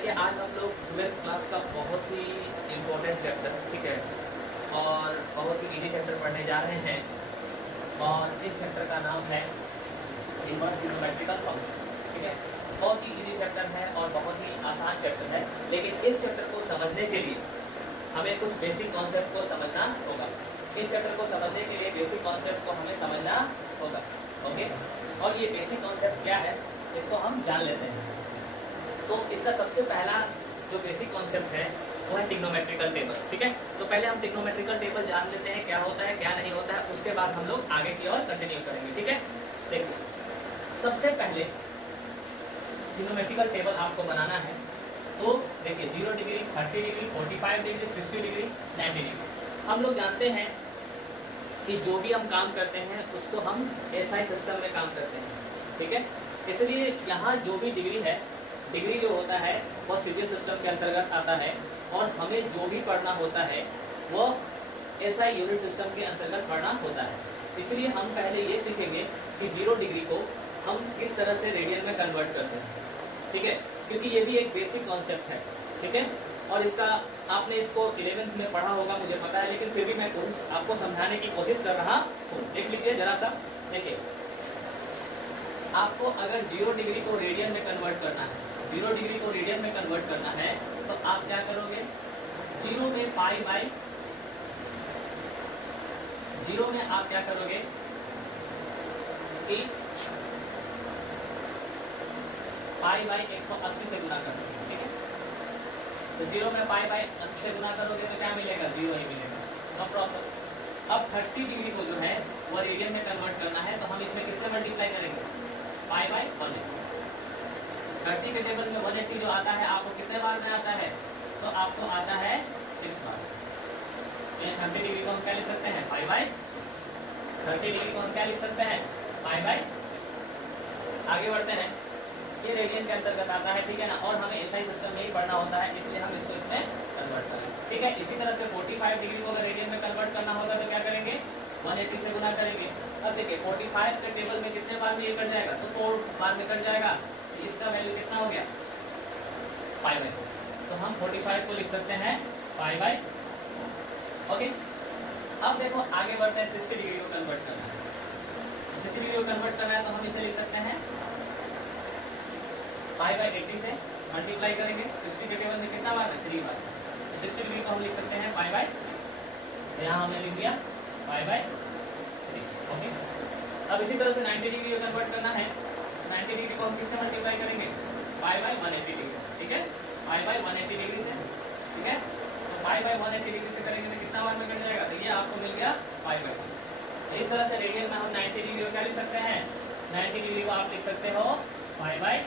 देखिए आज हम लोग 12th क्लास का बहुत ही इम्पोर्टेंट चैप्टर, ठीक है, और बहुत ही इजी चैप्टर पढ़ने जा रहे हैं। और इस चैप्टर का नाम है इनवर्स ट्रिग्नोमेट्रिकल फंक्शन, ठीक है। बहुत ही इजी चैप्टर है और बहुत ही आसान चैप्टर है, लेकिन इस चैप्टर को समझने के लिए हमें कुछ बेसिक कॉन्सेप्ट को समझना होगा। इस चैप्टर को समझने के लिए बेसिक कॉन्सेप्ट को हमें समझना होगा, ओके। और ये बेसिक कॉन्सेप्ट क्या है इसको हम जान लेते हैं। तो इसका सबसे पहला जो बेसिक कॉन्सेप्ट है वो है ट्रिग्नोमेट्रिकल टेबल, ठीक है। तो पहले हम ट्रिग्नोमेट्रिकल टेबल जान लेते हैं क्या होता है क्या नहीं होता है, उसके बाद हम लोग आगे की ओर कंटिन्यू करेंगे, ठीक है। देखिए सबसे पहले ट्रिग्नोमेट्रिकल टेबल आपको बनाना है। तो देखिए 0 degree, 30 degree, 45 degree, 60 degree, 90 degree. हम लोग जानते हैं कि जो भी हम काम करते हैं उसको हम एसआई सिस्टम में काम करते हैं, ठीक है। इसलिए यहाँ जो भी डिग्री है, डिग्री जो होता है वो सीरीज सिस्टम के अंतर्गत आता है, और हमें जो भी पढ़ना होता है वो एसआई यूनिट सिस्टम के अंतर्गत पढ़ना होता है। इसलिए हम पहले ये सीखेंगे कि 0 डिग्री को हम किस तरह से रेडियन में कन्वर्ट करते हैं, ठीक है, क्योंकि ये भी एक बेसिक कॉन्सेप्ट है, ठीक है। और इसका आपने इसको 11th में पढ़ा होगा मुझे पता है, लेकिन फिर भी मैं आपको समझाने की कोशिश कर रहा हूँ। देख लीजिए जरा सा, देखिए आपको अगर 0 डिग्री को रेडियन में कन्वर्ट करना है, 0 डिग्री को रेडियन में कन्वर्ट करना है तो आप क्या करोगे, 0 में पाई बाई 0 में आप क्या करोगे कि पाई बाई 180 से गुना कर दोगे, ठीक है। तो 0 में पाई बाई 80 से गुना करोगे तो क्या मिलेगा, 0 ही मिलेगा, नो प्रॉब्लम। अब 30 डिग्री को जो है वो रेडियन में कन्वर्ट करना है, तो हम इसमें किससे मल्टीप्लाई करेंगे, पाई बाई 180। 30 के टेबल में 180 जो आता है आपको कितने बार में आता है, तो आपको आता है 6 बार। 30 डिग्री को हम क्या लिख सकते हैं, पाई बाई 30 डिग्री को हम क्या लिख सकते हैं, पाई बाई। आगे बढ़ते हैं, ये रेडियन के अंतर्गत आता है, ठीक है ना, और हमें एसआई सिस्टम में ही पढ़ना होता है, इसलिए हम इसको इसमें कन्वर्ट करेंगे, ठीक है। इसी तरह से 45 डिग्री को अगर रेडियन में कन्वर्ट करना होगा तो क्या करेंगे, 180 से गुना करेंगे। अब देखिए 45 के टेबल में कितने बार में ये कट जाएगा, तो 4 बार में कट जाएगा। इसका वैल्यू कितना हो गया, पाई बाई 4। तो हम 45 को लिख सकते हैं पाई बाई, ओके। अब देखो आगे बढ़ते हैं, 60 डिग्री को कन्वर्ट करना है। 60 डिग्री को कन्वर्ट करना है तो हम इसे लिख सकते हैं पाई बाई 80 से मल्टीप्लाई करेंगे। 60 के टेबल में कितना बार है, 3 बार। 60 डिग्री को हम लिख सकते हैं पाई बाई, तो यहाँ हमने लिख दिया पाई बाई 3, ओके। अब इसी तरह से 90 डिग्री को कन्वर्ट करना है, 90 डिग्री को हम किससे मल्टीप्लाई करेंगे, पाई बाई 180 डिग्री से, ठीक है, पाई बाई 180 डिग्री से, ठीक है। तो पाई बाई 180 डिग्री से करेंगे तो कितना बार में कट जाएगा, तो ये आपको मिल गया पाई बाई। इस तरह से रेडियन में हम 90 डिग्री को क्या लिख सकते हैं, 90 डिग्री को आप लिख सकते हो पाई बाई।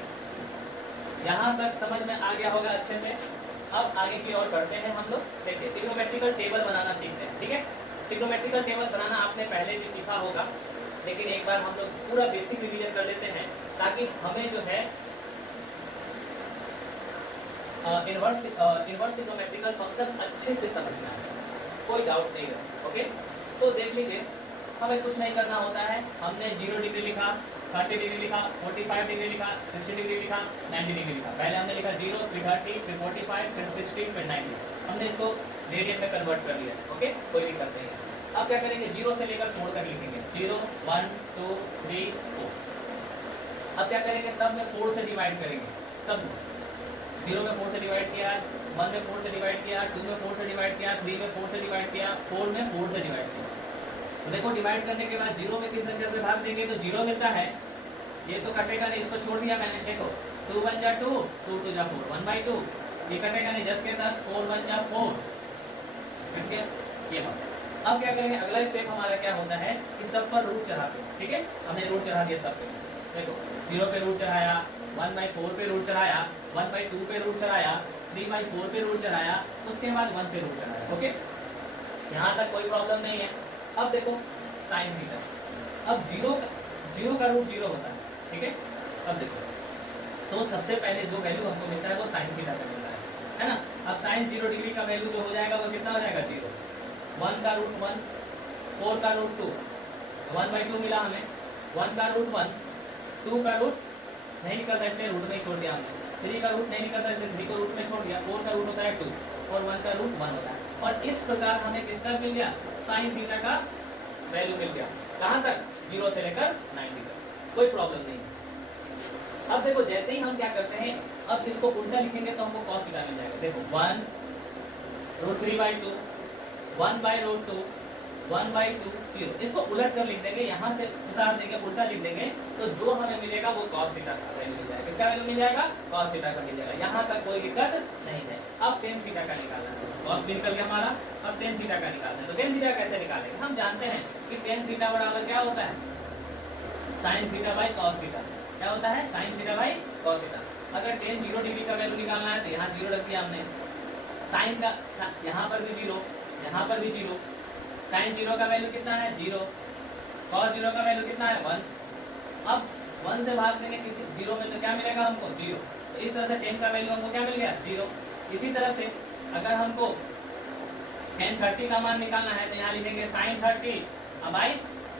यहाँ तक समझ में आ गया होगा अच्छे से। अब आगे की ओर बढ़ते हैं हम लोग। देखिए ट्रिग्नोमेट्रिकल टेबल बनाना सीखते हैं, ठीक है। ट्रिग्नोमेट्रिकल टेबल बनाना आपने पहले भी सीखा होगा, लेकिन एक बार हम लोग पूरा बेसिक रिवीजन कर लेते हैं, ताकि हमें जो है इनवर्स ट्रिग्नोमेट्रिकल फंक्शन अच्छे से समझना है, कोई डाउट नहीं है, ओके। तो देख लीजिए हमें कुछ नहीं करना होता है, हमने 0 डिग्री लिखा, 30 डिग्री लिखा, 45 डिग्री लिखा, 60 डिग्री लिखा, 90 डिग्री लिखा। पहले हमने लिखा 0, फिर 30, फिर 45, फिर 60, फिर 90। हमने इसको रेडियन में कन्वर्ट कर लिया, ओके, कोई दिक्कत नहीं है। अब क्या करेंगे, 0 से लेकर 4 तक लिखेंगे, 0, 1, 2, 3, 4। अब क्या करेंगे, सब में 4 से डिवाइड करेंगे, सब में 0 में 4 से डिवाइड किया, 1 में 4 से डिवाइड किया, 2 में 4 से डिवाइड किया, 3 में 4 से डिवाइड किया, 4 में 4 से डिवाइड किया। तो देखो डिवाइड करने के बाद 0 में किस संख्या से भाग देंगे तो 0 मिलता है, ये तो कटेगा नहीं, इसको छोड़ दिया मैंने। देखो 2 1 जा 2, 2 2 जा 4, 1/2, ये कटेगा नहीं, 10 के 10, 4 1 जा 4, कट गया ये बात। अब क्या करेंगे, अगला स्टेप हमारा क्या होता है कि सब पर रूट चढ़ा दो, ठीक है। हमने रूट चढ़ा दिया सब पे, देखो 0 पे रूट चढ़ाया, 1/4 पे रूट चढ़ाया, 1/2 पे रूट चढ़ाया, 3/4 पे रूट चढ़ाया, उसके बाद 1 पे रूट चढ़ाया, ओके। यहाँ तक कोई प्रॉब्लम नहीं है। अब देखो साइन थीटा, अब 0 का रूट 0 होता है, ठीक है। अब देखो तो सबसे पहले जो वैल्यू हमको मिलता है वो साइन थीटा का मिलता है ना। अब साइन 0 डिग्री का वैल्यू जो हो जाएगा वो कितना हो जाएगा, 0। 1 का रूट 1, 4 का रूट 2, 1/2 मिला हमें, 1 का रूट 1, 2 का रूट नहीं निकलता इसलिए रूट में ही छोड़ दिया हमने, 3 का रूट नहीं निकलता, 3 को रूट में छोड़ दिया, 4 का रूट होता है 2 और 1 का रूट 1 होता है। और इस प्रकार हमें किसका मिल गया, साइन थीटा का वैल्यू मिल गया। कहाँ तक, 0 से लेकर 90 तक, कोई प्रॉब्लम नहीं है। अब देखो जैसे ही हम क्या करते हैं, अब इसको उल्टा लिखेंगे तो हमको कॉस थीटा मिल जाएगा। देखो 1√3/2, 1/√2, 1/2, 0। इसको उलट कर लिख देंगे, यहाँ से उतार देंगे, उल्टा लिख देंगे, तो जो हमें मिलेगा वो कॉस थीटा का वैल्यू मिल जाएगा। किसका वैल्यू मिल जाएगा, कॉस थीटा का मिल जाएगा। यहाँ तक कोई दिक्कत नहीं है। अब टेन थीटा का निकालना है, कॉस भी निकल गया हमारा, अब टेन थीटा का निकालना है। तो टेन थीटा कैसे निकालेंगे, हम जानते हैं कि टेन थीटा बराबर क्या होता है, sine theta by cos theta. क्या होता है, sine theta by cos theta. अगर टेन 0 डिग्री का वैल्यू निकालना है तो यहाँ 0 रख दिया हमने, साइन का यहाँ पर भी 0, यहाँ पर भी 0, साइन 0 का वैल्यू कितना है 0, कॉस 0 का वैल्यू कितना है 1। अब 1 से भाग देंगे किसी 0 में तो क्या मिलेगा हमको 0। तो इस तरह से टेन का वैल्यू हमको क्या मिल गया 0। इसी तरह से अगर हमको tan 30 का मान निकालना है तो यहाँ लिखेंगे साइन 30 बाई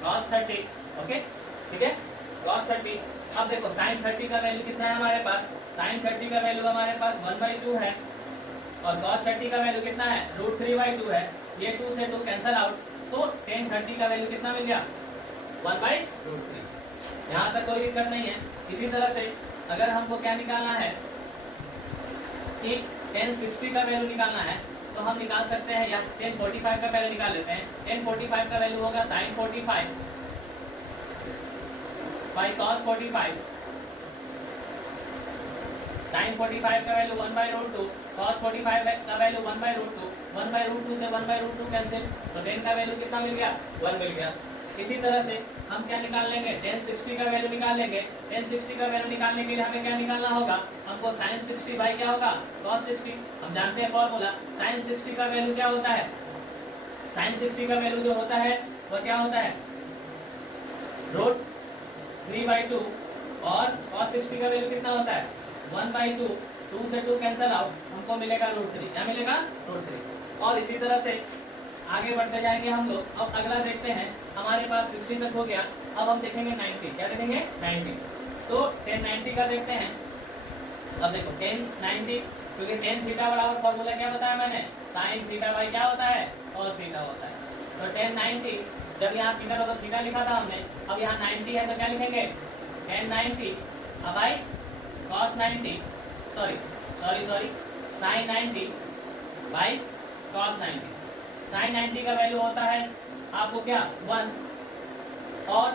कॉस 30। ओके, ठीक है, कॉस 30। अब देखो साइन 30 का वैल्यू कितना है हमारे पास, साइन 30 का वैल्यू हमारे पास 1/2 है और cos 30 का वैल्यू कितना है √3/2 है। ये 2 से 2 कैंसल आउट, तो tan 30 का वैल्यू कितना मिल गया 1/√3। यहाँ तक कोई दिक्कत नहीं है। इसी तरह से अगर हमको क्या निकालना है कि tan 60 का वैल्यू निकालना है तो हम निकाल सकते हैं, या tan 45 का वैल्यू निकाल लेते हैं। tan 45 का वैल्यू होगा sin 45 बाई cos 45। sin 45 का वैल्यू 1/√2, cos 45 का वैल्यू 1/√2, 1/√2 से 1/√2 कैंसिल, तो tan का वैल्यू कितना मिल गया 1 मिल गया। इसी तरह से हम क्या निकाल लेंगे, tan 60 का वैल्यू निकाल लेंगे। tan 60 का वैल्यू निकालने के लिए हमें क्या निकालना होगा, हमको sin 60 बाई क्या होगा cos 60। हम जानते हैं फॉर्मूला, sin 60 का वैल्यू क्या होता है, sin 60 का वैल्यू जो होता है वो क्या होता है √3/2 और cos 60 का वैल्यू कितना होता है 1/2, 2 से 2 कैंसल आउट, हमको मिलेगा √3। क्या मिलेगा √3। और इसी तरह से आगे बढ़ते जाएंगे हम लोग। अब अगला देखते हैं, हमारे पास 60 तक हो गया, अब हम देखेंगे 90। क्या देखेंगे 90। तो tan 90 का देखते हैं। अब देखो tan 90, क्योंकि tan थीटा बराबर फॉर्मूला क्या बताया मैंने, साइन थीटा बाई क्या होता है cos थीटा होता है। तो tan 90, जब यहाँ थीटा था तो थीटा लिखा था हमने, अब यहाँ 90 है तो क्या लिखेंगे tan 90 by cos 90, sorry sin 90 by cos 90। sin 90 का वैल्यू होता है आपको क्या 1 और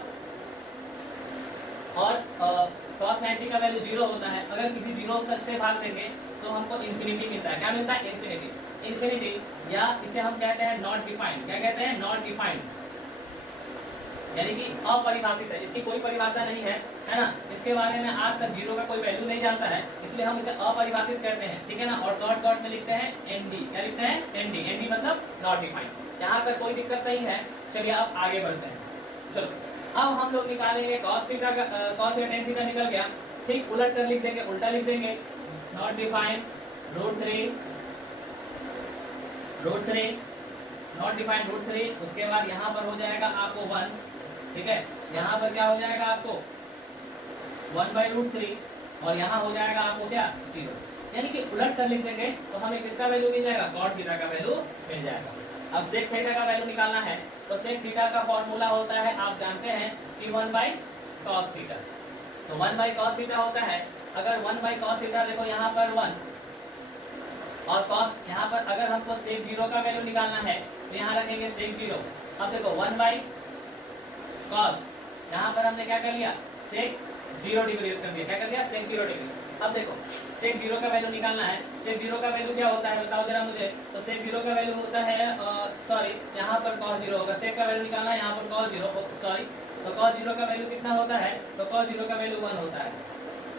cos 90 का वैल्यू 0 होता है। अगर किसी 0 से भाग देंगे तो हमको इन्फिनिटी मिलता है। क्या मिलता है इन्फिनिटी, या इसे हम कहते हैं नॉट डिफाइंड। क्या कहते हैं नॉट डिफाइंड, यानी कि अपरिभाषित है, इसकी कोई परिभाषा नहीं है, है ना। इसके बारे में आज तक 0 का कोई वैल्यू नहीं जानता है, इसलिए हम इसे अपरिभाषित कहते हैं, ठीक है ना। और शॉर्टकट में लिखते हैं एनडी। क्या लिखते हैं एनडी मतलब नॉट डिफाइंड। यहाँ पर कोई दिक्कत नहीं है। चलिए अब आगे बढ़ते हैं। चलो अब हम लोग निकालेंगे cos थीटा का, cos या tan थीटा निकल गया, ठीक उलट कर लिख देंगे, उल्टा लिख देंगे, नॉट डिफाइंड √3 नॉट डिफाइंड √3। उसके बाद यहाँ पर हो जाएगा आपको 1, ठीक है। यहाँ पर क्या हो जाएगा आपको 1/√3 और यहाँ हो जाएगा आपको क्या 0, यानी कि उलट कर लिख देंगे तो हमें किसका वैल्यू मिल जाएगा cot थीटा का वैल्यू मिल जाएगा। अब sec थीटा का वैल्यू निकालना है तो sec थीटा का फॉर्मूला होता है, आप जानते हैं कि 1/cos थीटा। तो 1/cos थीटा होता है, अगर 1/cos थीटा देखो यहाँ पर 1 और cos, यहाँ पर अगर हमको sec 0 का वैल्यू निकालना है तो यहाँ रखेंगे sec 0। अब देखो 1/cos, यहाँ पर हमने क्या कर लिया sec 0 डिग्री कर दिया। क्या कर दिया sec 0 डिग्री। अब देखो sec 0 का वैल्यू निकालना है, sec 0 का वैल्यू क्या होता है बताओ जरा मुझे। तो sec 0 का वैल्यू होता है सॉरी यहाँ पर cos 0 होगा, sec का वैल्यू निकालना है यहाँ पर cos 0 सॉरी। तो cos 0 का वैल्यू कितना होता है, तो cos 0 का वैल्यू 1 होता है।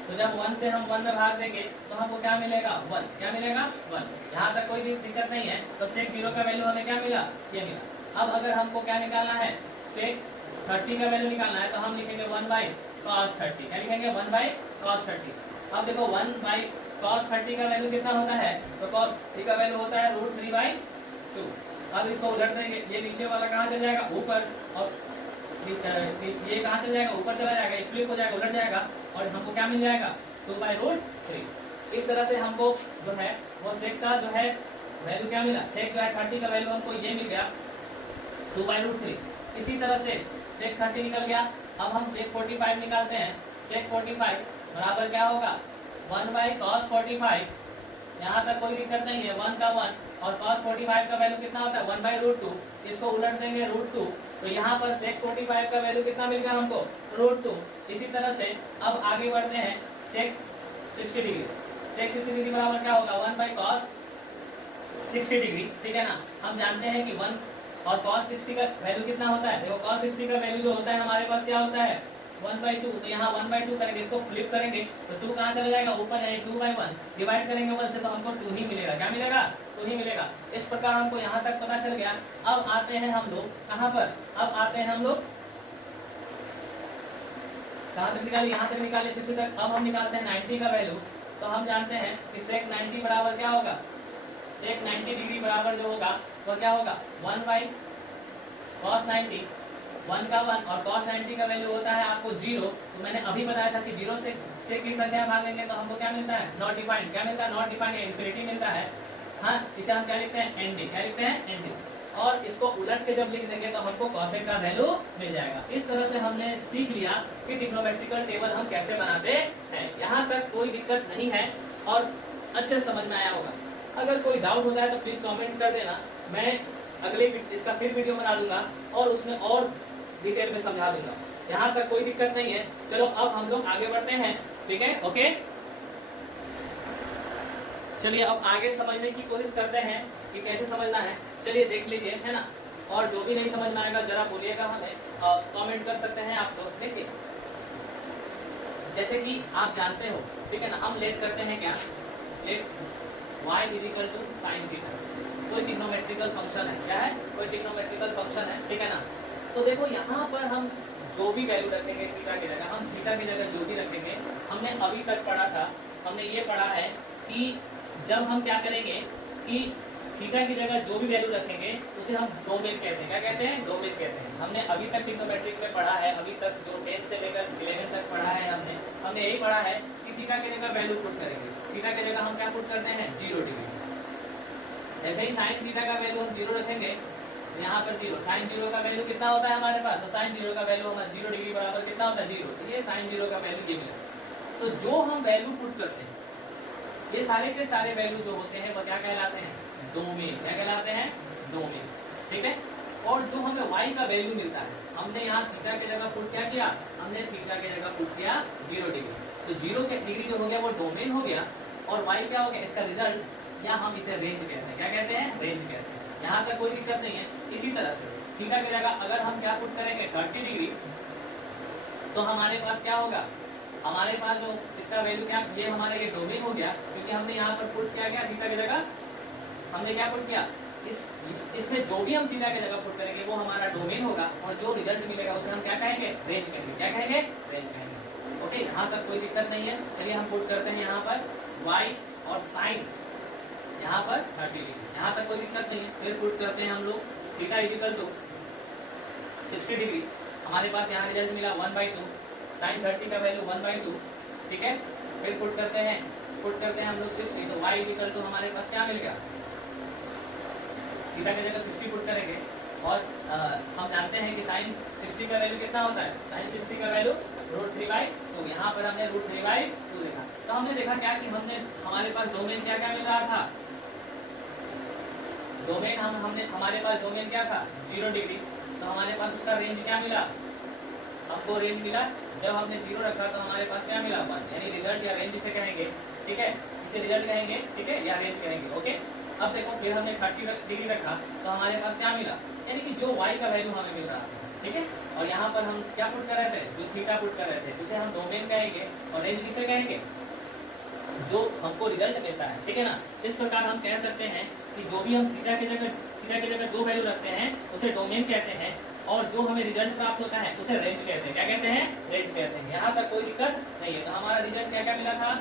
तो जब 1 से हम 1 में भाग देंगे तो हमको क्या मिलेगा 1। क्या मिलेगा 1। यहाँ तक कोई दिक्कत नहीं है। तो sec 0 का वैल्यू हमें क्या मिला, ये मिला। अब अगर हमको क्या निकालना है sec 30 का वैल्यू निकालना है तो हम लिखेंगे 1/cos 30। क्या लिखेंगे 1/cos 30। अब देखो 1/cos 30 का वैल्यू कितना होता है, तो cos 30 का वैल्यू होता है √3/2। अब इसको उलट देंगे, ये नीचे वाला कहाँ चल जाएगा ऊपर, और ये कहाँ चल जाएगा ऊपर चला जाएगा, फ्लिप हो जाएगा, उलट जाएगा और हमको क्या मिल जाएगा 2/√3। इस तरह से हमको जो है वो सेक का जो है वैल्यू क्या मिला, सेक जो है 30 का वैल्यू हमको ये मिल गया 2/√3। इसी तरह से सेक 30 निकल गया। अब हम सेक 45 निकालते हैं। सेक 45 बराबर क्या होगा 1/cos 45। यहाँ तक कोई दिक्कत नहीं है, 1 का 1 और cos 45 का वैल्यू कितना होता है 1/√2। इसको उलट देंगे √2, तो यहाँ पर sec 45 का वैल्यू कितना मिल गया हमको √2। इसी तरह से अब आगे बढ़ते हैं sec 60 डिग्री। sec 60 डिग्री बराबर क्या होगा 1/cos 60 डिग्री, ठीक है ना। हम जानते हैं कि 1 और cos 60 का वैल्यू कितना होता है, देखो cos 60 का वैल्यू जो होता है हमारे पास क्या होता है 1/2। तो यहाँ 1/2 करेंगे, इसको फ्लिप करेंगे तो 2 कहाँ चला जाएगा ऊपर, यानी 2/1 डिवाइड करेंगे 1 से तो हमको 2 ही मिलेगा। क्या मिलेगा 2 ही मिलेगा। इस प्रकार हमको यहाँ तक पता चल गया। अब आते हैं हम लोग कहाँ पर, अब आते हैं हम लोग कहाँ तक निकाले, यहाँ तक निकाले 60 तक। अब हम निकालते हैं 90 का वैल्यू। तो हम जानते हैं कि sec 90 बराबर क्या होगा, sec 90 डिग्री बराबर जो होगा वो क्या होगा 1/cos 90, 1 का 1 और cos 90 का वैल्यू होता है आपको 0। तो मैंने अभी बताया था कि 0 से की संख्या भागेंगे तो हमको क्या मिलता है नॉट डिफाइंड। क्या मिलता है नॉट डिफाइंड, इंफिनिटी मिलता है। हाँ, इसे हम क्या लिखते हैं एनडी, क्या लिखते हैं एनडी। और इसको उलट के जब लिख देंगे तो हमको कॉसेक का वैल्यू मिल जाएगा। इस तरह से हमने सीख लिया कि ट्रिग्नोमेट्रिकल टेबल हम कैसे बनाते हैं। यहाँ तक कोई दिक्कत नहीं है और अच्छे समझ में आया होगा। अगर कोई डाउट होता है तो प्लीज कमेंट कर देना, मैं अगले इसका फिर वीडियो बना दूंगा और उसमें और डिटेल में समझा दूंगा। यहाँ तक कोई दिक्कत नहीं है। चलो अब हम लोग आगे बढ़ते हैं, ठीक है, ओके। चलिए अब आगे समझने की कोशिश करते हैं कि कैसे समझना है। चलिए देख लीजिए, है ना। और जो भी नहीं समझ में आएगा जरा बोलिएगा हमें, कमेंट कर सकते हैं आप लोग। देखिए जैसे कि आप जानते हो, ठीक है ना, हम लेट करते हैं क्या, लेट y = sin थीटा। कोई ट्रिग्नोमेट्रिकल फंक्शन है, क्या है, कोई ट्रिग्नोमेट्रिकल फंक्शन है, ठीक है ना। तो देखो यहाँ पर हम जो भी वैल्यू रखेंगे थीटा की जगह, हम थीटा की जगह जो भी रखेंगे, हमने अभी तक पढ़ा था, हमने ये पढ़ा है कि जब हम क्या करेंगे कि थीटा की जगह जो भी वैल्यू रखेंगे उसे हम डोमेन कहते हैं। क्या कहते हैं, डोमेन कहते हैं। हमने अभी तक ट्रिग्नोमेट्रिक में पढ़ा है, अभी तक जो 10 से लेकर 11 तक पढ़ा है हमने यही पढ़ा है कि थीटा की जगह वैल्यू पुट करेंगे। थीटा की जगह हम क्या पुट करते हैं 0 डिग्री। जैसे ही साइन थीटा का वैल्यू हम 0 रखेंगे, यहाँ पर 0, साइन 0 का वैल्यू कितना होता है हमारे पास, तो साइन 0 का वैल्यू हमारा 0 डिग्री बराबर कितना होता है 0। तो ये साइन 0 का वैल्यू ये मिला। तो जो हम वैल्यू पुट करते हैं, ये सारे के सारे वैल्यू जो होते हैं वो क्या कहलाते हैं, डोमेन। क्या कहलाते हैं, डोमेन, ठीक है। और जो हमें y का वैल्यू मिलता है, हमने यहाँ थीटा की जगह पुट क्या किया, हमने थीटा की जगह पुट किया 0 डिग्री। तो 0 के डिग्री जो हो गया वो डोमेन हो गया, और y क्या हो गया इसका रिजल्ट, या हम इसे रेंज कहते हैं। क्या कहते हैं, रेंज कहते हैं। यहाँ तक कोई दिक्कत नहीं है। इसी तरह से थीटा की जगह अगर हम क्या पुट करेंगे 30 डिग्री, तो हमारे पास क्या होगा, हमारे पास जो इसका वैल्यू क्या, ये हमारा ये डोमेन हो गया, क्योंकि हमने यहाँ पर पुट किया गया थीटा की जगह, हमने क्या पुट किया, इसमें जो भी हम थीटा की जगह पुट करेंगे वो हमारा डोमेन होगा, और जो रिजल्ट मिलेगा उसे हम क्या कहेंगे, रेंज कहेंगे। क्या कहेंगे, रेंज कहेंगे। ओके, यहाँ तक कोई दिक्कत नहीं है। चलिए हम पुट करते हैं यहाँ पर y और साइन यहाँ पर 30 डिग्री, यहाँ तक कोई दिक्कत नहीं है। फिर पुट करते हैं हम लोग थीटा = 60 डिग्री। हमारे पास यहाँ रिजल्ट मिला 1/2, साइन 30 का वैल्यू 1/2, ठीक है। फिर पुट करते हैं हम लोग 60, तो y = हमारे पास क्या मिल गया, थीटा की जगह 60 पुट करेंगे। और हम जानते हैं कि साइन 60 का वैल्यू कितना होता है, साइन 60 का वैल्यू √3/2। यहाँ पर हमने √3/2 देखा। तो हमने देखा क्या कि हमारे पास डोमेन क्या क्या मिल रहा था, डोमेन हमारे पास डोमेन क्या था 0 डिग्री। तो हमारे पास उसका रेंज क्या मिला, हमको रेंज मिला, जब हमने 0 रखा तो हमारे पास क्या मिला 1, यानी रिजल्ट या रेंज इसे कहेंगे, ठीक है, इसे रिजल्ट कहेंगे, ठीक है, या रेंज कहेंगे। ओके, अब देखो फिर हमने 30 डिग्री रखा तो हमारे पास क्या मिला, यानी कि जो y का वैल्यू हमें मिल रहा था, ठीक है। और यहाँ पर हम क्या पुट कर रहे थे, जो थीटा पुट कर रहे थे उसे हम डोमेन कहेंगे, और रेंज किसे कहेंगे, जो हमको रिजल्ट मिलता है, ठीक है ना। इस प्रकार हम कह सकते हैं कि जो भी हम थीटा की जगह दो वैल्यू रखते हैं उसे डोमेन कहते हैं, और जो हमें रिजल्ट प्राप्त होता है उसे रेंज कहते हैं। क्या कहते हैं, रेंज कहते हैं। यहाँ तक कोई दिक्कत नहीं है। तो हमारा रिजल्ट क्या क्या मिला था,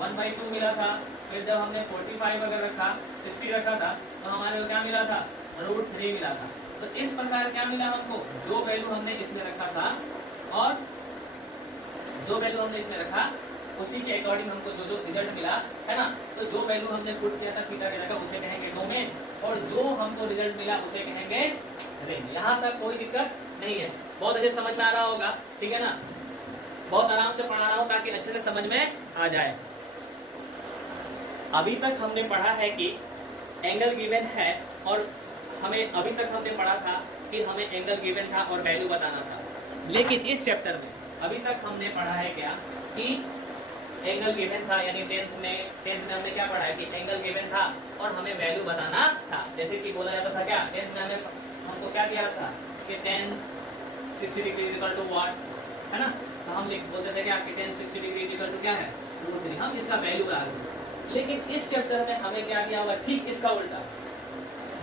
1/2 मिला था। फिर जब हमने 45 अगर रखा, 60 रखा था, तो हमारे को क्या मिला था, √3 मिला था। तो इस प्रकार क्या मिला हमको, जो वैल्यू हमने इसमें रखा था और जो वैल्यू हमने इसमें रखा उसी के अकॉर्डिंग हमको जो जो रिजल्ट मिला है ना, तो जो वैल्यू हमने पुट किया था थीटा की जगह उसे कहेंगे डोमेन, और जो हमको रिजल्ट मिला उसे कहेंगे रेंज। यहाँ तक कोई दिक्कत नहीं है, बहुत अच्छे समझ में आ रहा होगा, ठीक है ना। बहुत आराम से पढ़ा रहा हूँ ताकि अच्छे से समझ में आ जाए। अभी तक हमने पढ़ा है कि एंगल गिवन है, और हमें अभी तक हमने पढ़ा था कि हमें एंगल गिवन था और वैल्यू बताना था। लेकिन इस चैप्टर में अभी तक हमने पढ़ा है क्या कि एंगल गिवन था, यानी टेंथ में हमने क्या पढ़ा है कि एंगल गिवन था और हमें वैल्यू बताना था। जैसे कि बोला जाता था क्या, टेंथ में हमें हमको क्या दिया था कि tan 60 degree equal to what, है ना। तो हम बोलते थे क्या कि tan 60 डिग्री इक्वल टू क्या है, √3। हम इसका वैल्यू बता देते। लेकिन इस चैप्टर में हमें क्या दिया हुआ, ठीक इसका उल्टा।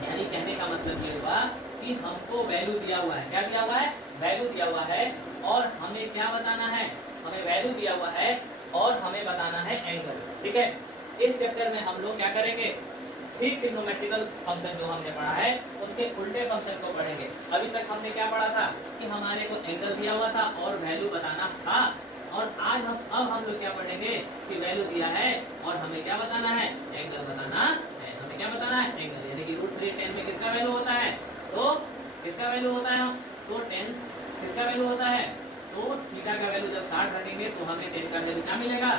यानी कहने का मतलब ये हुआ कि हमको वैल्यू दिया हुआ है, क्या दिया हुआ है, वैल्यू दिया हुआ है, और हमें क्या बताना है, हमें वैल्यू दिया हुआ है और हमें बताना है एंगल, ठीक है। इस चैप्टर में हम लोग क्या करेंगे, ठीक ट्रिग्नोमेट्रिकल फंक्शन जो हमने पढ़ा है उसके उल्टे फंक्शन को पढ़ेंगे। अभी तक हमने क्या पढ़ा था कि हमारे को एंगल दिया हुआ था और वैल्यू बताना था, और आज हम लोग क्या पढ़ेंगे कि वैल्यू दिया है और हमें क्या बताना है, एंगल बताना है। हमें क्या बताना है, एंगल, यानी कि √3 tan में किसका वैल्यू होता है, तो किसका वैल्यू होता है, तो tan किसका वैल्यू होता है, तो थीटा का वैल्यू जब 60 रखेंगे तो हमें tan का वैल्यू क्या मिलेगा,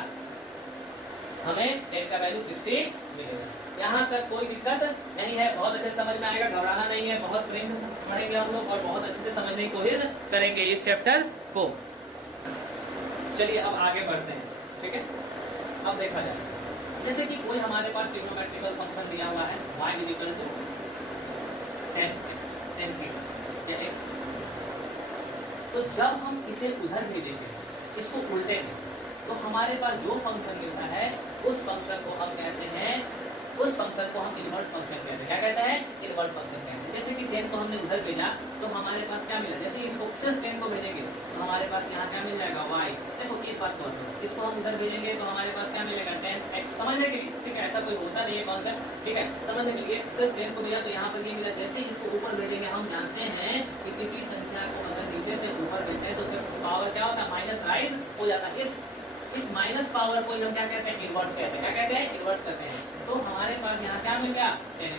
हमें tan का वैल्यू 60 मिलेगा। यहाँ तक कोई दिक्कत नहीं है, बहुत अच्छे समझ में आएगा, घबराना नहीं है, बहुत प्रेम से पढ़ेंगे हम लोग और बहुत अच्छे से समझने की कोशिश करेंगे इस चैप्टर को। चलिए अब आगे बढ़ते हैं, ठीक है। अब देखा जाए, जैसे कि कोई हमारे पास ट्रिग्नोमेट्रिकल फंक्शन दिया हुआ है y equal to tan theta या x, तो जब हम इसे उधर भेजेंगे, इसको उल्टे में, तो हमारे पास जो फंक्शन मिलता है उस फंक्शन को हम कहते हैं, उस फंक्शन को हम इनवर्स फंक्शन कहते हैं। क्या कहते हैं, इनवर्स फंक्शन कहते हैं। जैसे कि tan को हमने उधर भेजा तो हमारे पास क्या मिला, जैसे इसको सिर्फ tan को भेजेंगे तो हमारे पास यहाँ क्या मिल जाएगा, y। देखो एक बात तो, इसको हम उधर भेजेंगे तो हमारे पास क्या मिलेगा, tan x। समझने के लिए, ठीक है, ऐसा कोई होता नहीं है कॉन्सेप्ट, ठीक है, समझने के लिए सिर्फ tan को भेजा तो यहाँ पर ये मिला। जैसे ही इसको ऊपर भेजेंगे, हम जानते हैं कि किसी संख्या को अगर नीचे से ऊपर भेजते हैं तो पावर क्या होता है, माइनस राइज हो जाता है। इस माइनस पावर को हम क्या कहते हैं, इनवर्स कहते हैं। क्या कहते हैं, इनवर्स कहते हैं। तो हमारे पास यहाँ क्या मिल गया, tan।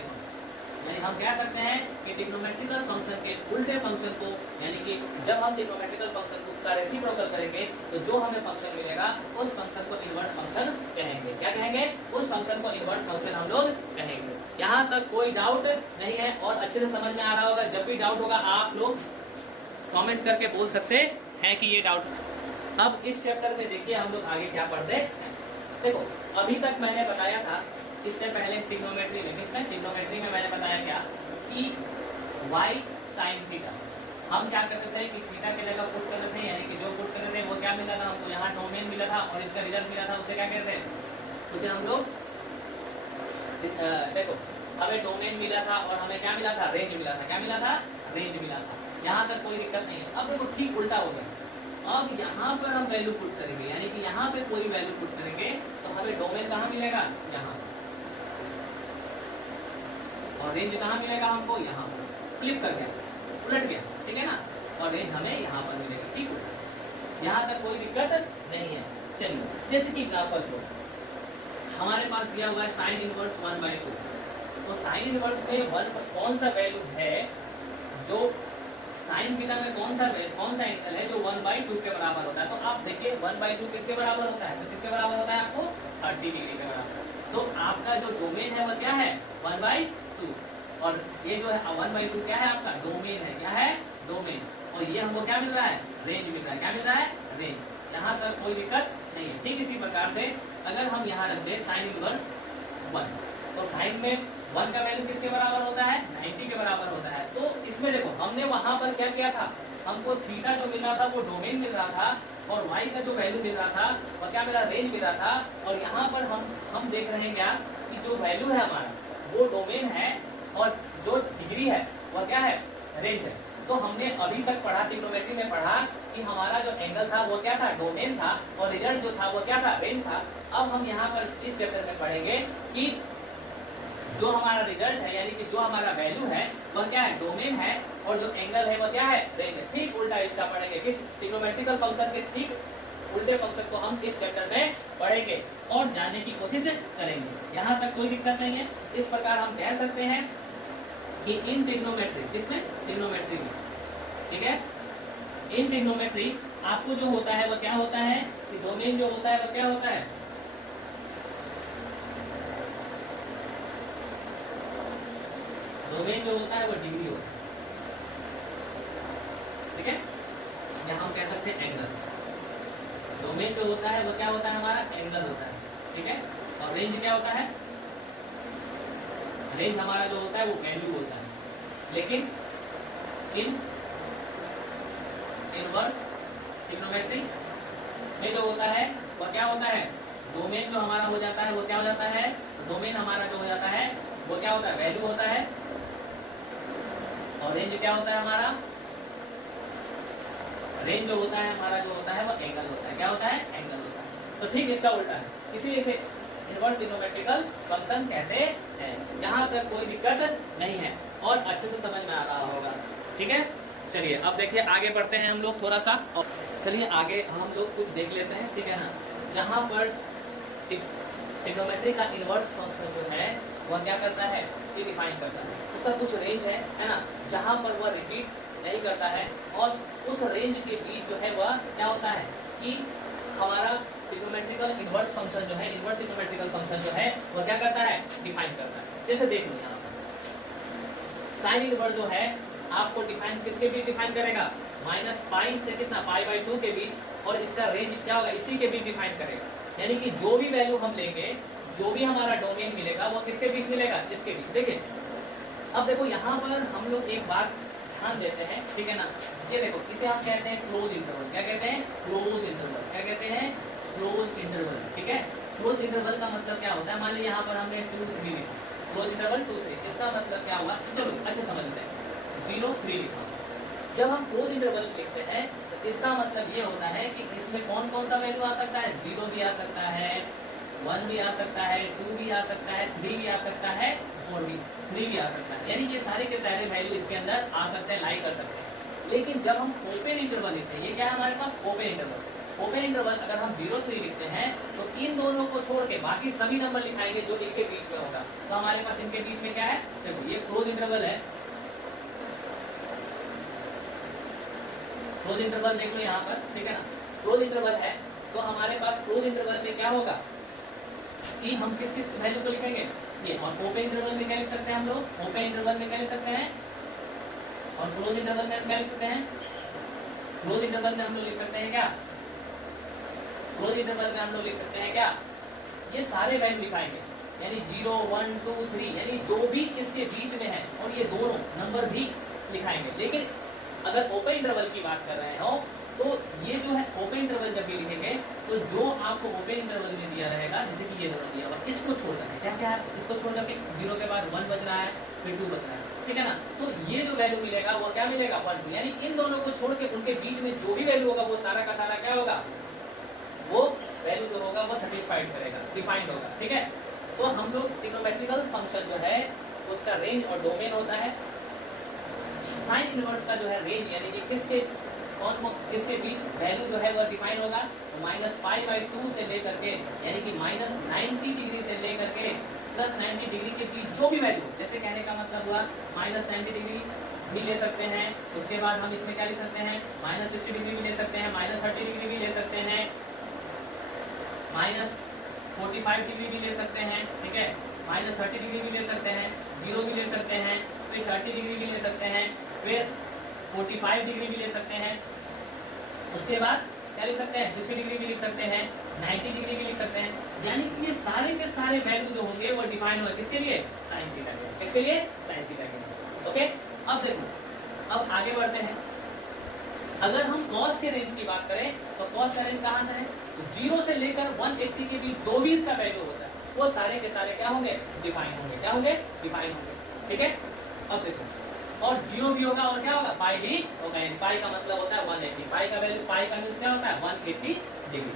यानी हम कह सकते हैं कि ट्रिग्नोमेट्रिकल फंक्शन के उल्टे फंक्शन को, यानी कि जब हम ट्रिग्नोमेट्रिकल फंक्शन को का रेसिप्रोकल करेंगे तो जो हमें फंक्शन मिलेगा उस फंक्शन को इनवर्स फंक्शन कहेंगे। क्या कहेंगे, उस फंक्शन को इनवर्स फंक्शन हम लोग कहेंगे। यहाँ तक कोई डाउट नहीं है और अच्छे से समझ में आ रहा होगा। जब भी डाउट होगा आप लोग कमेंट करके बोल सकते हैं कि ये डाउट। अब इस चैप्टर में देखिए हम लोग आगे क्या पढ़ते हैं। देखो अभी तक मैंने बताया था, इससे पहले ट्रिग्नोमेट्री में, किसमें, ट्रिग्नोमेट्री में मैंने बताया क्या कि y sin थीटा, हम क्या करते थे कि थीटा की जगह पुट करते थे, यानी कि जो पुट करते थे वो क्या मिला था हमको, यहाँ डोमेन मिला था और इसका रिजल्ट मिला था, उसे क्या कहते हैं, उसे हम लोग देखो हमें डोमेन मिला था और हमें क्या मिला था, रेंज मिला था। क्या मिला था, रेंज मिला था। यहाँ तक कोई दिक्कत नहीं है। अब देखो ठीक उल्टा हो गया, अब यहाँ पर हम वैल्यू पुट करेंगे, यानी कि यहाँ पे कोई वैल्यू पुट करेंगे तो हमें डोमेन कहाँ मिलेगा, यहाँ, और रेंज कहाँ मिलेगा हमको, यहाँ पर। फ्लिप कर गया, उलट गया, ठीक है ना, और रेंज हमें यहाँ पर मिलेगा। ठीक है, यहाँ तक कोई दिक्कत नहीं है। चलिए जैसे कि एग्जाम्पल लो, हमारे पास दिया हुआ है साइन इनवर्स 1/2, तो साइन इनवर्स में कौन सा वैल्यू है जो साइन थीटा में कौन सा एंगल है जो 1/2 के बराबर होता है। तो आप देखिए 1/2 किसके बराबर होता है, तो किसके बराबर होता है आपको, 30 डिग्री के बराबर। तो आपका जो डोमेन है वो क्या है, 1/2, और ये जो है 1/2 क्या है आपका, डोमेन है। क्या है, डोमेन। और ये हमको क्या मिल रहा है, रेंज मिल रहा है। क्या मिल रहा है, रेंज। यहाँ तक कोई दिक्कत नहीं है। ठीक इसी प्रकार से अगर हम यहाँ रख दे साइन इनवर्स 1, तो साइन में 1 का वैल्यू किसके बराबर होता है, 90 के बराबर होता है। तो इसमें देखो हमने वहां पर क्या किया था, हमको थीटा जो मिल रहा था वो डोमेन मिल रहा था, और y का जो वैल्यू मिल रहा था वो क्या मिला, रेंज मिला था। और यहाँ पर हम देख रहे हैं क्या कि जो वैल्यू है हमारा वो डोमेन है, और जो डिग्री है वो क्या है, रेंज है। तो हमने अभी तक पढ़ा, ट्रिग्नोमेट्री में पढ़ा कि हमारा जो एंगल था वो क्या था, डोमेन था, और रिजल्ट जो था वो क्या था, रेंज था। अब हम यहाँ पर इस चैप्टर में पढ़ेंगे कि जो हमारा रिजल्ट है, यानी कि जो हमारा वैल्यू है वह क्या है, डोमेन है, और जो एंगल है वो क्या है, रेंज है। ठीक उल्टा इसका पढ़ेंगे, किस ट्रिग्नोमेट्रिकल फंक्शन के ठीक उल्टे फंक्शन को हम इस चैप्टर में पढ़ेंगे और जानने की कोशिश करेंगे। यहाँ तक कोई दिक्कत नहीं है। इस प्रकार हम कह सकते हैं कि इन ट्रिग्नोमेट्री, किसमें? ट्रिग्नोमेट्री में, ठीक है। इन ट्रिग्नोमेट्री आपको जो होता है वो क्या होता है कि डोमेन जो होता है वो क्या होता है? डोमेन जो होता है वो डिग्री होता है, ठीक है। यहाँ हम कह सकते हैं एंगल। डोमेन जो होता है वो क्या होता है? हमारा एंगल होता है, ठीक है। और रेंज क्या होता है? रेंज हमारा जो होता है वो वैल्यू होता है। लेकिन इन इनवर्स ट्रिग्नोमेट्री में जो होता है वो क्या होता है? डोमेन जो हमारा हो जाता है वो क्या हो जाता है? डोमेन हमारा जो हो जाता है वो क्या होता है? वैल्यू होता है। और रेंज क्या होता है हमारा? रेंज जो होता है हमारा जो होता है वो एंगल होता है। क्या होता है? एंगल होता है। तो ठीक इसका उल्टा है, इसीलिए इसे इनवर्स ट्रिग्नोमेट्रिकल फंक्शन कहते हैं। यहाँ तक कोई दिक्कत नहीं है और अच्छे से समझ में आ रहा होगा, ठीक है। चलिए अब देखिए आगे बढ़ते हैं हम लोग थोड़ा सा। चलिए आगे हम लोग कुछ देख लेते हैं, ठीक है ना। जहाँ पर ट्रिग्नोमेट्री का इनवर्स फंक्शन जो है वह क्या करता है? ये डिफाइन करता है। उसका कुछ रेंज है ना, जहाँ पर वह रिपीट नहीं करता है और उस रेंज के बीच जो है वह क्या होता है कि हमारा ट्रिग्नोमेट्रिकल इनवर्स फंक्शन जो है, इनवर्स ट्रिग्नोमेट्रिकल फंक्शन जो है वह क्या करता है? डिफाइन करता है। जैसे देख लो यहाँ पर साइन इनवर्स जो है आपको डिफाइन किसके बीच डिफाइन करेगा? माइनस पाई से कितना? पाई/2 के बीच। और इसका रेंज क्या होगा? इसी के बीच डिफाइन करेगा। यानी कि जो भी वैल्यू हम लेंगे, जो भी हमारा डोमेन मिलेगा वो किसके बीच मिलेगा? इसके बीच। देखिए अब देखो यहाँ पर हम लोग एक बात ध्यान देते हैं, ठीक है ना। ये देखो इसे हम कहते हैं क्लोज इंटरवल। क्या कहते हैं? Close interval. क्या कहते हैं? क्लोज इंटरवल, ठीक है। क्लोज इंटरवल का मतलब क्या होता है? मान लीजिए यहाँ पर हमने 2 3 लिखा, क्लोज इंटरवल 2 3। इसका मतलब क्या हुआ? चलो अच्छे समझते हैं। 0 3 लिखा। जब हम क्लोज इंटरवल लिखते हैं तो इसका मतलब ये होता है कि इसमें कौन कौन सा वैल्यू आ सकता है? 0 भी आ सकता है, 1 भी आ सकता है, 2 भी आ सकता है, 3 भी आ सकता है, 4 भी 3 भी आ सकता है। यानी ये सारे के सारे वैल्यू इसके अंदर आ सकते हैं, लाई कर सकते हैं। लेकिन जब हम ओपन इंटरवल लिखते हैं, ये क्या है हमारे पास? Open interval. ओपन इंटरवल अगर हम 0 3 लिखते हैं तो इन दोनों को छोड़ के बाकी सभी नंबर लिखाएंगे जो इनके बीच में होगा। तो हमारे पास इनके बीच में क्या है? देखो ये क्लोज इंटरवल है। क्लोज इंटरवल देख लो यहाँ पर, ठीक है ना। क्लोज इंटरवल है तो हमारे पास क्लोज इंटरवल में क्या होगा कि हम किस किस वैल्यू को लिखेंगे? ये। और ओपन इंटरवल में क्या लिख सकते हैं हम लोग? ओपन इंटरवल में क्या लिख सकते हैं? और क्लोज इंटरवल में हम क्या लिख सकते हैं? क्लोज इंटरवल में हम लोग लिख सकते हैं क्या? क्लोज इंटरवल में हम लोग लिख सकते हैं क्या? ये सारे वैल्यू लिखाएंगे, यानी 0 1 2 3, यानी जो भी इसके बीच में है और ये दोनों नंबर भी लिखाएंगे। लेकिन अगर ओपन इंटरवल की बात कर रहे हो तो ये जो है ओपन इंटरवल जब भी लिखेंगे तो जो आपको ओपन इंटरवल में दिया रहेगा, जैसे कि ये दोनों दिया हुआ, इसको छोड़ देना। क्या क्या है? इसको छोड़ करके 0 के बाद 1 बच रहा है, फिर 2 बच रहा है, ठीक है ना। तो ये जो वैल्यू मिलेगा वो क्या मिलेगा? 1 2। यानी इन दोनों को छोड़ के उनके बीच में जो भी वैल्यू होगा वो सारा का सारा क्या होगा? वो वैल्यू जो होगा वो सेटिस्फाइड करेगा, डिफाइंड होगा, ठीक है। तो हम लोग ट्रिग्नोमेट्रिकल फंक्शन जो है उसका रेंज और डोमेन होता है। साइन इनवर्स का जो है रेंज, यानी कि किसके इसके बीच वैल्यू जो है वो डिफाइन होगा। तो -π/2 से लेकर के, यानी कि -90 डिग्री से लेकर के +90 डिग्री के बीच जो भी वैल्यू, जैसे कहने का मतलब हुआ -90 डिग्री भी ले सकते हैं। उसके बाद हम इसमें क्या ले सकते हैं? -60 डिग्री भी ले सकते हैं, -30 डिग्री भी ले सकते हैं, -45 डिग्री भी ले सकते हैं, ठीक है। -30 डिग्री भी ले सकते हैं, 0 भी ले सकते हैं, फिर 30 डिग्री भी ले सकते हैं, फिर 45 डिग्री भी ले सकते हैं। उसके बाद क्या लिख सकते हैं? 60 डिग्री भी लिख सकते हैं, 90 डिग्री भी लिख सकते हैं। यानी कि ये सारे के सारे वैल्यू जो होंगे वो डिफाइन होंगे किसके लिए? साइन थीटा के लिए। किसके लिए? साइन थीटा के लिए। ओके, अब देखो, अब आगे बढ़ते हैं। अगर हम कॉस के रेंज की बात करें तो कॉस का रेंज कहां से है? 0 से लेकर 180 के बीच जो भी इसका वैल्यू होता है वो सारे के सारे क्या होंगे? डिफाइन होंगे। क्या होंगे? डिफाइन होंगे, ठीक है। अब देखो, और 0 भी होगा और क्या होगा? पाई भी होगा। पाई का मतलब होता है 180। पाई का वैल्यू, पाई का मीन्स क्या होता है? 180 डिग्री।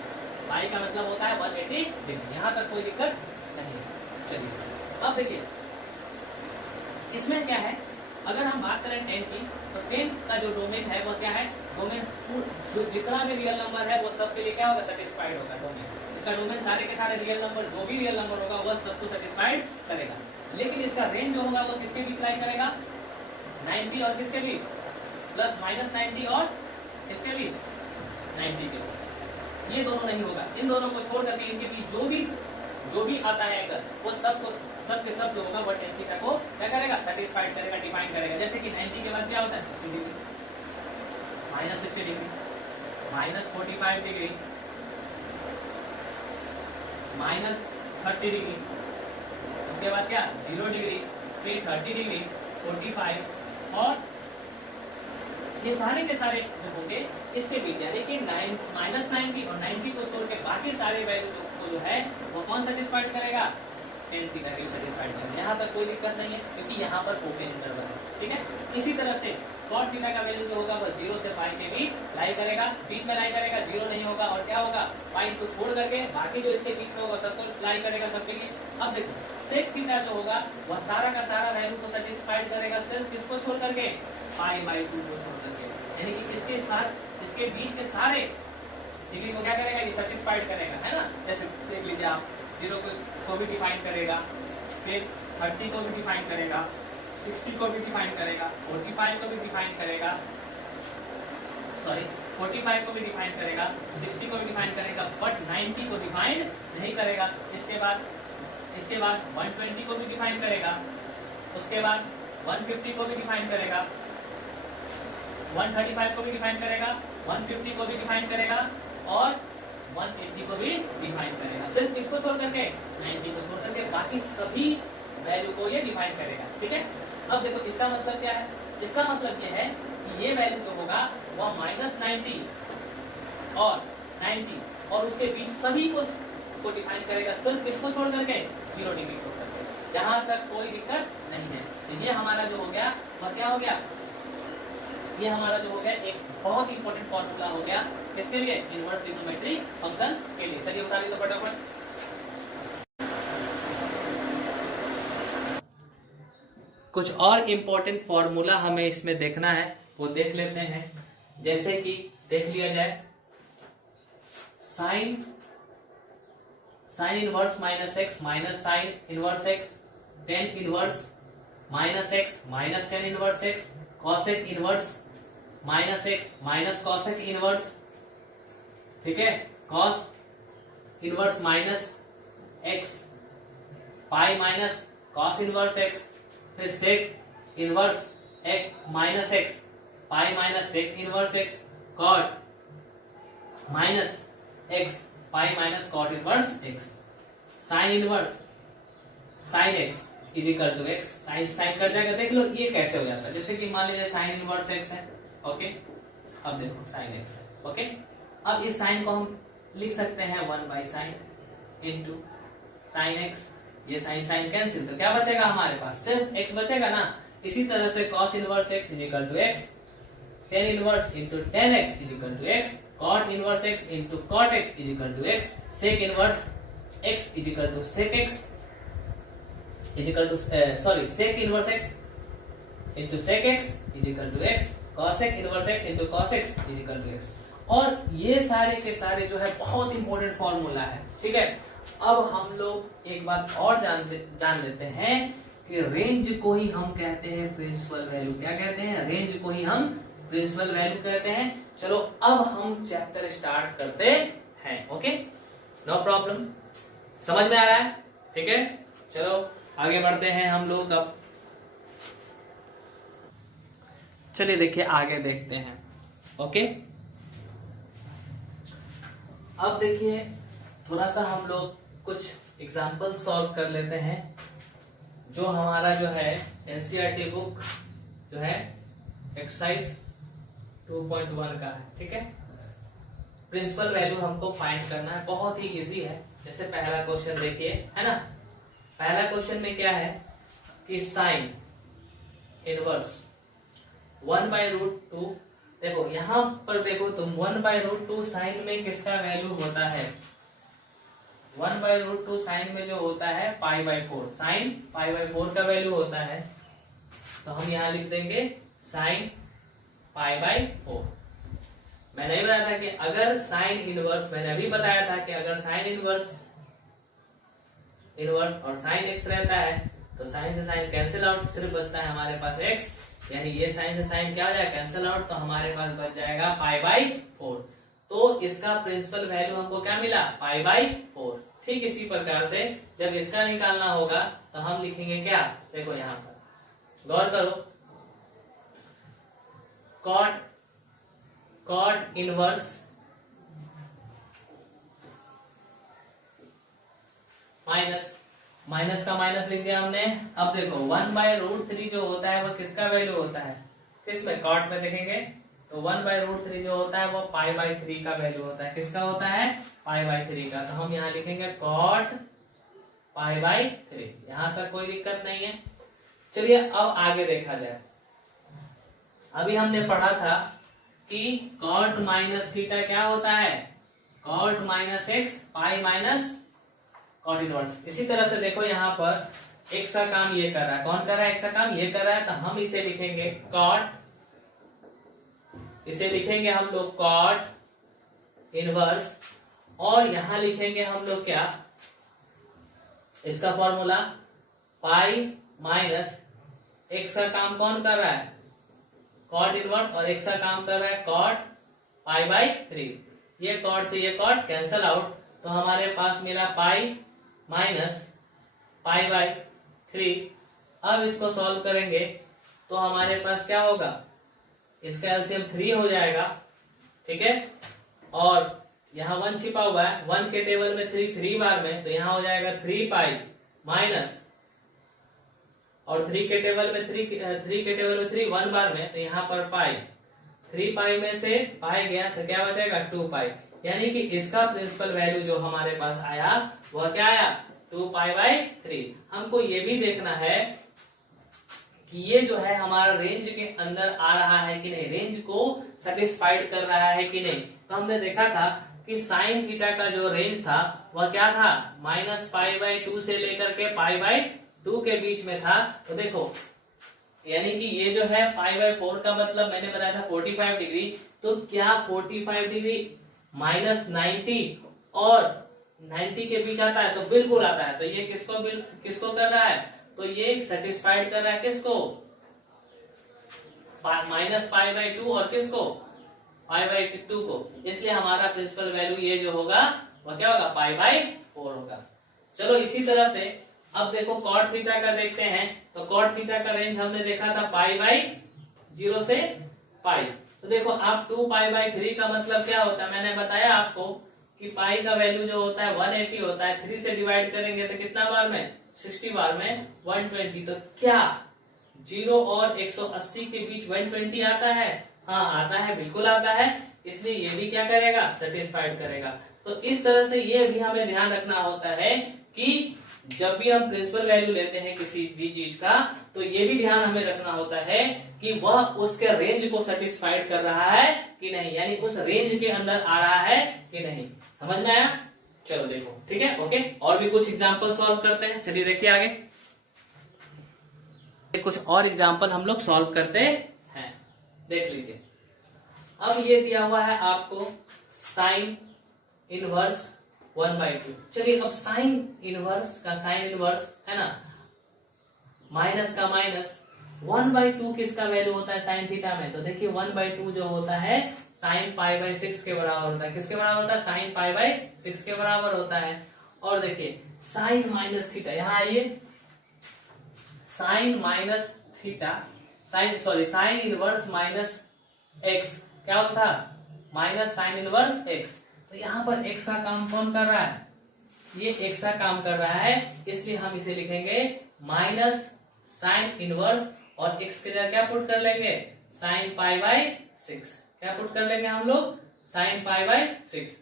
पाई का मतलब होता है 180 डिग्री। यहाँ तक कोई दिक्कत नहीं है। चलिए अब देखिए इसमें क्या है, अगर हम बात करें 10 की, तो 10 का जो डोमेन है वो क्या है, डोमेन जो जितना भी रियल नंबर है वो सब के लिए क्या होगा, सेटिस्फाइड होगा डोमेन। इसका डोमेन सारे के सारे रियल नंबर, जो भी रियल नंबर होगा वह सबको सेटिस्फाइड करेगा। लेकिन इसका रेंज जो होगा वो किसके बीच लाई करेगा, 90 और किसके बीच, प्लस माइनस 90 और किसके बीच, 90 के बीच। ये दोनों नहीं होगा, इन दोनों को छोड़ करके इनके बीच जो भी आता है अगर वो सब के सब जो होगा वो 10 थीटा को क्या करेगा, सेटिस्फाइड करेगा, डिफाइन करेगा। जैसे कि 90 के बाद क्या होता है, 60 degree, minus 60 degree, minus 45 degree, minus 30 degree, उसके बाद क्या 0 डिग्री, फिर 30 डिग्री, 45 और ये सारे के सारे जो होंगे इसके बीच, यानी कि माइनस 90 और 90 को छोड़ के बाकी सारे वैल्यू जो है वो कौन सेटिस्फाइड करेगा, 10 थीटा के सेटिस्फाइड करेगा। यहाँ तक कोई दिक्कत नहीं है क्योंकि यहाँ पर ओपन इंटरवल है, ठीक है। इसी तरह से cot थीटा का वैल्यू जो होगा वो 0 से पाई के बीच लाई करेगा, बीच में लाई करेगा, 0 नहीं होगा और क्या होगा, पाई को छोड़ करके बाकी जो इसके बीच में होगा सबको लाई करेगा सबके लिए। अब देखो सेक थीटा जो होगा वह सारा का सारा वैल्यू को सेटिस्फाइड करेगा, सिर्फ किसको छोड़ करके, पाई बाई 2 को छोड़ करके, यानी कि इसके साथ इसके बीच के सारे डिग्री को क्या करेगा, कि सेटिस्फाइड करेगा, है ना। जैसे देख लीजिए आप 0 को भी डिफाइन करेगा, फिर 30 को भी डिफाइन करेगा, 60 को भी डिफाइन करेगा, 45 को भी डिफाइन करेगा, 45 को भी डिफाइन करेगा, 60 को भी डिफाइन करेगा, बट 90 को डिफाइन नहीं करेगा। इसके बाद 120 को भी डिफाइन करेगा, उसके बाद 150 को भी डिफाइन करेगा, 135 को भी डिफाइन करेगा, 150 को भी डिफाइन करेगा और 180 को भी डिफाइन करेगा। सिर्फ इसको छोड़ करके, 90 को छोड़ करके बाकी सभी वैल्यू को ये डिफाइन करेगा, ठीक है। अब देखो इसका मतलब क्या है, इसका मतलब ये है कि ये वैल्यू जो होगा वह माइनस 90 और 90 और उसके बीच सभी को डिफाइन करेगा, सिर्फ इसको छोड़ करके, 0 डिग्री छोड़ करके, जहां तक कोई दिक्कत नहीं है। तो ये हमारा जो हो गया वह क्या हो गया, ये हमारा जो हो गया एक बहुत इंपॉर्टेंट फॉर्मूला हो गया, किसके लिए, इनवर्स ट्रिग्नोमेट्री फंक्शन के लिए। चलिए बता दीजिए फटाफट। कुछ और इंपॉर्टेंट फॉर्मूला हमें इसमें देखना है, वो देख लेते हैं। जैसे कि देख लिया जाए, sine inverse minus x minus sine inverse x, tan inverse minus x minus tan inverse x, cosec inverse minus x minus cosec inverse, ठीक है, cos inverse minus x, pi minus cos inverse x, फिर sec inverse x minus x, pi minus sec inverse x, cot minus x, pi minus cot inverse x, sine inverse sine x is equal to x, sine cut जाएगा। देख लो ये कैसे हो जाता है, जैसे कि मान लीजिए साइन इनवर्स एक्स है, ओके, अब देखो साइन एक्स है, ओके। अब इस साइन को हम लिख सकते हैं 1 by sine into sine x, ये साइन साइन कैंसिल, तो क्या बचेगा हमारे पास, सिर्फ एक्स बचेगा ना। इसी तरह से cos inverse x is equal to x, tan inverse into tan x is equal to x, cot inverse x into cot x is equal to x, sec inverse x is equal to sec x is equal to sec inverse x into sec x is equal to x, cosec inverse x into cos x is equal to x. और ये सारे के सारे जो है बहुत important formula है, ठीक है। अब हम लोग एक बात और जान लेते हैं कि रेंज को ही हम कहते हैं प्रिंसिपल वैल्यू। क्या कहते हैं, रेंज को ही हम प्रिंसिपल वैल्यू कहते हैं। चलो अब हम चैप्टर स्टार्ट करते हैं, ओके, नो प्रॉब्लम, समझ में आ रहा है, ठीक है। चलो आगे बढ़ते हैं हम लोग। अब चलिए देखिए आगे देखते हैं, ओके। अब देखिए थोड़ा सा हम लोग कुछ एग्जाम्पल सॉल्व कर लेते हैं, जो हमारा जो है एनसीईआरटी बुक जो है एक्सरसाइज 2.1 का है, ठीक है। प्रिंसिपल वैल्यू हमको फाइंड करना है, बहुत ही इजी है। जैसे पहला क्वेश्चन देखिए, है ना, पहला क्वेश्चन में क्या है कि साइन इनवर्स 1/√2, देखो यहां पर देखो तुम 1/√2 साइन में किसका वैल्यू होता है, 1/√2 साइन में जो होता है π/4, साइन π/4 का वैल्यू होता है। तो तो हम यहाँ लिख देंगे साइन π/4। मैंने अभी बताया था कि अगर साइन इनवर्स, मैंने अभी बताया था कि अगर साइन इनवर्स और साइन x रहता है तो साइन से साइन कैंसिल आउट, सिर्फ बचता है हमारे पास x, यानी ये साइन से साइन क्या हो जाएगा, कैंसिल आउट, तो हमारे पास बच जाएगा π/4। तो इसका प्रिंसिपल वैल्यू हमको क्या मिला, π/4। ठीक इसी प्रकार से जब इसका निकालना होगा तो हम लिखेंगे क्या, देखो यहाँ पर गौर करो, कॉट इनवर्स माइनस का माइनस लिख दिया हमने। अब देखो 1/√3 जो होता है वो किसका वैल्यू होता है, किसमें, कॉट में देखेंगे तो 1/√3 जो होता है वो π/3 का वैल्यू होता है। किसका होता है, π/3 का। तो हम यहाँ लिखेंगे कॉट π/3। यहां तक कोई दिक्कत नहीं है। चलिए अब आगे देखा जाए। अभी हमने पढ़ा था कि कॉट माइनस थीटा क्या होता है, कॉट -x π- कॉट इनवर्स। इसी तरह से देखो यहाँ पर x का काम ये कर रहा है, कौन कर रहा है, x का काम ये कर रहा है, तो हम इसे लिखेंगे कॉट, इसे लिखेंगे हम लोग कॉट इनवर्स, और यहां लिखेंगे हम लोग क्या, इसका फॉर्मूला π - x का काम कौन कर रहा है, कॉट इनवर्स, और x का काम कर रहा है कॉट π/3। ये कॉट से ये कॉट कैंसल आउट, तो हमारे पास मिला π - π/3। अब इसको सॉल्व करेंगे तो हमारे पास क्या होगा, इसका एलसीएम 3 हो जाएगा, ठीक है, और यहाँ 1 छिपा हुआ है, 1 के टेबल में 3 बार में, तो यहाँ हो जाएगा 3π माइनस, और 3 के टेबल में 3 1 बार में, तो यहाँ पर पाई, 3π में से पाई गया तो क्या बचेगा 2π, यानी कि इसका प्रिंसिपल वैल्यू जो हमारे पास आया वह क्या आया, 2π/3। हमको ये भी देखना है कि ये जो है हमारा रेंज के अंदर आ रहा है कि नहीं, रेंज को सेटिस्फाइड कर रहा है कि नहीं। तो हमने देखा था कि साइन थीटा का जो रेंज था वह क्या था, -π/2 से लेकर के π/2 के बीच में था। तो देखो यानी कि ये जो है π/4 का मतलब मैंने बताया था 45 डिग्री, तो क्या 45 डिग्री -90 और 90 के बीच आता है, तो बिल्कुल आता है। तो ये किसको कर रहा है, तो ये सेटिस्फाइड कर रहा है किसको, -π/2 और किसको, π/2 को। इसलिए हमारा प्रिंसिपल वैल्यू ये जो होगा वह क्या होगा, π/4 होगा। चलो इसी तरह से अब देखो कॉट थीटा का देखते हैं। तो कॉट थीटा का रेंज हमने देखा था π/0 से π। तो देखो आप 2π/3 का मतलब क्या होता है, मैंने बताया आपको कि पाई का वैल्यू जो होता है 180 होता है, 3 से डिवाइड करेंगे तो कितना बार में, 60 बार में 120। तो क्या 0 और 180 के बीच 120 आता है, हाँ आता है, बिल्कुल आता है। इसलिए ये भी क्या करेगा, सेटिस्फाइड करेगा। तो इस तरह से ये भी हमें ध्यान रखना होता है कि जब भी हम प्रिंसिपल वैल्यू लेते हैं किसी भी चीज का, तो ये भी ध्यान हमें रखना होता है कि वह उसके रेंज को सेटिस्फाइड कर रहा है कि नहीं, यानी उस रेंज के अंदर आ रहा है कि नहीं। समझ में आया, चलो देखो, ठीक है, ओके। और भी कुछ एग्जांपल सॉल्व करते हैं, चलिए देखिए आगे कुछ और एग्जांपल हम लोग सॉल्व करते हैं, देख लीजिए। अब ये दिया हुआ है आपको साइन इनवर्स 1/2। चलिए अब साइन इनवर्स का साइन इनवर्स है ना, माइनस का माइनस, 1/2 किसका वैल्यू होता है साइन थीटा में, तो देखिए 1/2 जो होता है साइन π/6 के बराबर होता है। किसके बराबर होता है, साइन π/6 के बराबर होता है। और देखिए साइन माइनस थीटा, यहाँ आइए, sine minus theta, sine inverse minus x क्या होता था, माइनस साइन इनवर्स एक्स। तो यहाँ पर एक्स का काम कौन कर रहा है, ये एक्स का काम कर रहा है, इसलिए हम इसे लिखेंगे माइनस साइन इनवर्स, और एक्स की जगह क्या पुट कर लेंगे, साइन π/6। क्या पुट कर लेंगे हम लोग, साइन π/6।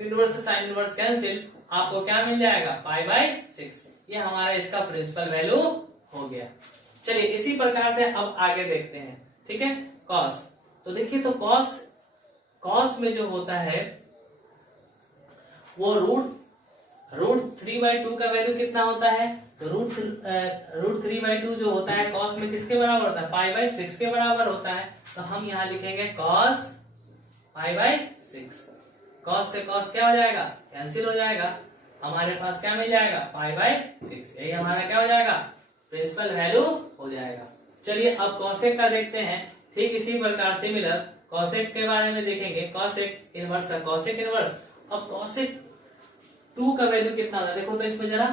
इनवर्स से साइन इनवर्स कैंसिल, आपको क्या मिल जाएगा, π/6। ये हमारा इसका प्रिंसिपल वैल्यू हो गया। चलिए इसी प्रकार से अब आगे देखते हैं, ठीक है। कॉस, तो देखिए तो कॉस में जो होता है वो रूट 3/2 का वैल्यू कितना होता है, तो √3/2 जो होता है कॉस में किसके बराबर होता है, π/6 के बराबर होता है। तो हम यहाँ लिखेंगे कॉस π/6। कॉस से कॉस क्या हो जाएगा, कैंसिल हो जाएगा, हमारे पास क्या मिल जाएगा, π/6। यही हमारा क्या हो जाएगा, प्रिंसिपल वैल्यू हो जाएगा। चलिए अब कॉसेक का देखते हैं। ठीक इसी प्रकार सिमिलर कॉसेक के बारे में देखेंगे। कॉसेक इनवर्स का कॉसेक इनवर्स। अब कॉसेक 2 का वैल्यू कितना होता है, देखो तो इसमें जरा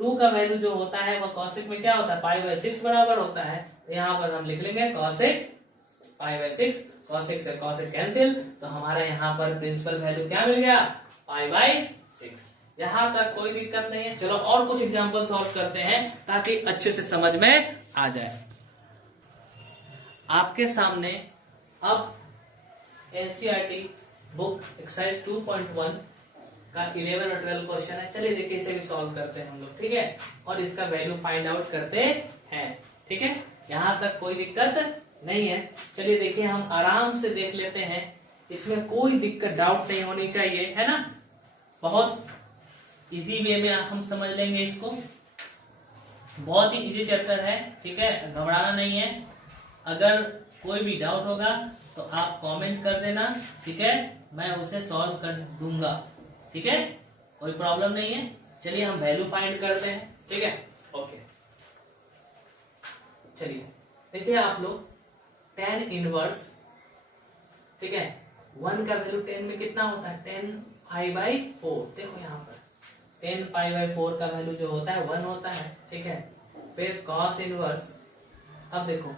2 का वैल्यू जो होता है वह कॉसेक में क्या होता है, π/6 बराबर होता है। तो यहाँ पर हम लिख लेंगे कॉसेक π/6। कॉसेक से कॉसेक कैंसिल, तो हमारा यहाँ पर प्रिंसिपल वैल्यू क्या मिल गया, π/6। यहाँ तक कोई दिक्कत नहीं है। चलो और कुछ एग्जांपल सॉल्व करते हैं ताकि अच्छे से समझ में आ जाए। आपके सामने अब एनसीईआरटी बुक एक्सरसाइज 2.1 का 11 और 12 क्वेश्चन है। चलिए देखिए इसे भी सॉल्व करते हैं हम लोग, ठीक है, और इसका वैल्यू फाइंड आउट करते हैं, ठीक है। यहाँ तक कोई दिक्कत नहीं है। चलिए देखिए हम आराम से देख लेते हैं, इसमें कोई दिक्कत डाउट नहीं होनी चाहिए, है ना। बहुत इजी वे में हम समझ लेंगे इसको, बहुत ही इजी चैप्टर है, ठीक है, घबराना नहीं है। अगर कोई भी डाउट होगा तो आप कमेंट कर देना, ठीक है, मैं उसे सॉल्व कर दूंगा, ठीक है, कोई प्रॉब्लम नहीं है। चलिए हम वैल्यू फाइंड करते हैं, ठीक है, ओके। चलिए देखिए आप लोग tan इनवर्स, ठीक है, 1 का वैल्यू 10 में कितना होता है, 10π/4। देखो यहाँ पर 10π/4 का वैल्यू जो होता है 1 होता है, ठीक है। फिर cos इनवर्स, अब देखो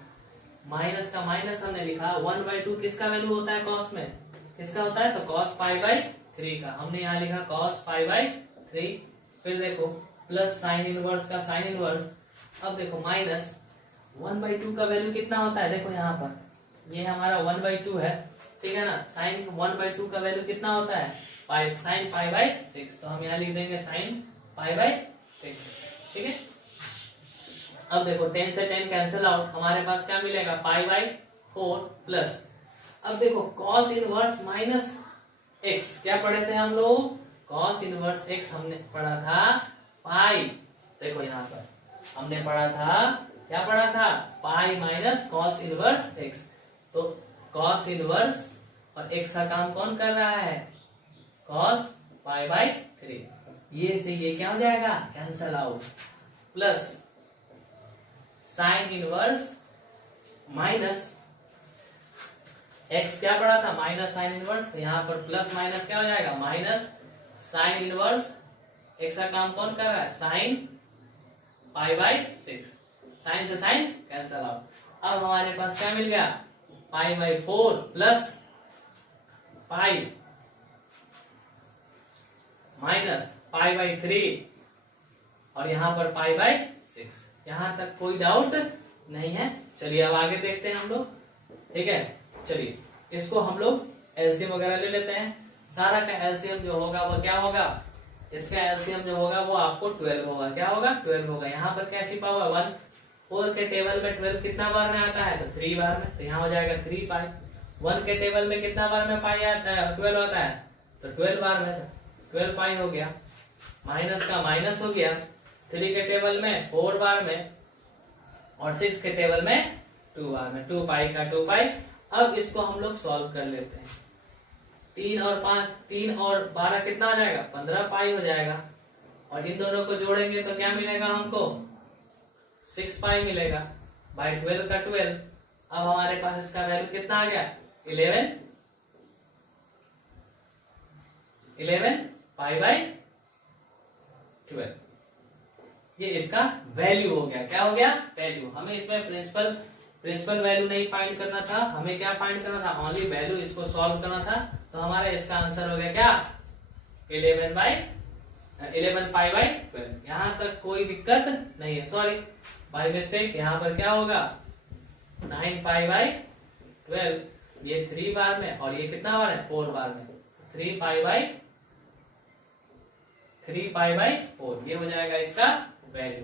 माइनस का माइनस हमने लिखा, 1/2 किसका वैल्यू होता है कॉस में, किसका होता है, तो cos π/3 का, हमने यहाँ लिखा cos π/3। फिर देखो प्लस साइन इनवर्स का साइन इनवर्स, अब देखो माइनस 1/2 का वैल्यू कितना होता है, देखो यहाँ पर ये हमारा 1/2 है, ठीक है ना। साइन 1/2 का वैल्यू कितना होता है, साइन π/6। तो हम यहाँ लिख देंगे साइन π/6, ठीक है। अब देखो 10 से 10 कैंसिल आउट, हमारे पास क्या मिलेगा, π/4 प्लस, अब देखो cos इनवर्स माइनस x, क्या पढ़े थे हम लोग, cos इनवर्स x हमने पढ़ा था पाई, देखो यहाँ पर हमने पढ़ा था, क्या पढ़ा था, pi minus cos inverse x। तो cos इनवर्स और x का काम कौन कर रहा है, cos π/3। ये से ये क्या हो जाएगा, cancel out, plus sign inverse minus x, क्या पढ़ा था, माइनस साइन इनवर्स, तो यहाँ पर प्लस माइनस क्या हो जाएगा, माइनस साइन इनवर्स, x का काम कौन कर रहा है, साइन π/6। साइन से साइन कैंसल आउट। अब हमारे पास क्या मिल गया, π/4 प्लस पाई माइनस π/3 और यहाँ पर π/6। यहाँ तक कोई डाउट नहीं है। चलिए अब आगे देखते हैं हम लोग, ठीक है। चलिए इसको हम लोग एलसीएम वगैरह ले लेते हैं। सारा का एलसीएम जो होगा वो क्या होगा, इसका एलसीएम जो होगा वो आपको 12 होगा, क्या होगा, 12 होगा। यहाँ पर क्या छिपा हुआ, 1 4 के टेबल में 12 कितना बार में आता है, तो 3 बार में, तो यहाँ हो जाएगा 3π। 1 के टेबल में कितना बार में पाई आता है, 12 आता है, तो 12 बार में 12π हो गया। माइनस का माइनस हो गया, 3 के टेबल में 4 बार में और 6 के टेबल में 2 बार में, 2π का 2π। अब इसको हम लोग सॉल्व कर लेते हैं। 3 और 5, 3 और 12 कितना हो जाएगा, 15π हो जाएगा। और इन दोनों को जोड़ेंगे तो क्या मिलेगा हमको, 6π मिलेगा, बाई 12 का 12। अब हमारे पास इसका वैल्यू कितना आ गया, 11π/12। ये इसका वैल्यू हो गया, क्या हो गया, वैल्यू। हमें इसमें प्रिंसिपल वैल्यू नहीं फाइंड करना था, हमें क्या फाइंड करना था, ओनली वैल्यू, इसको सॉल्व करना था। तो हमारा इसका आंसर हो गया क्या, 11π/12। यहाँ तक कोई दिक्कत नहीं है, सॉरी बाय मिस्टेक, यहाँ पर क्या होगा 9π/12। ये 3 बार में और ये कितना बार है, 4 बार में, 3π/4 ये हो जाएगा इसका वैल्यू।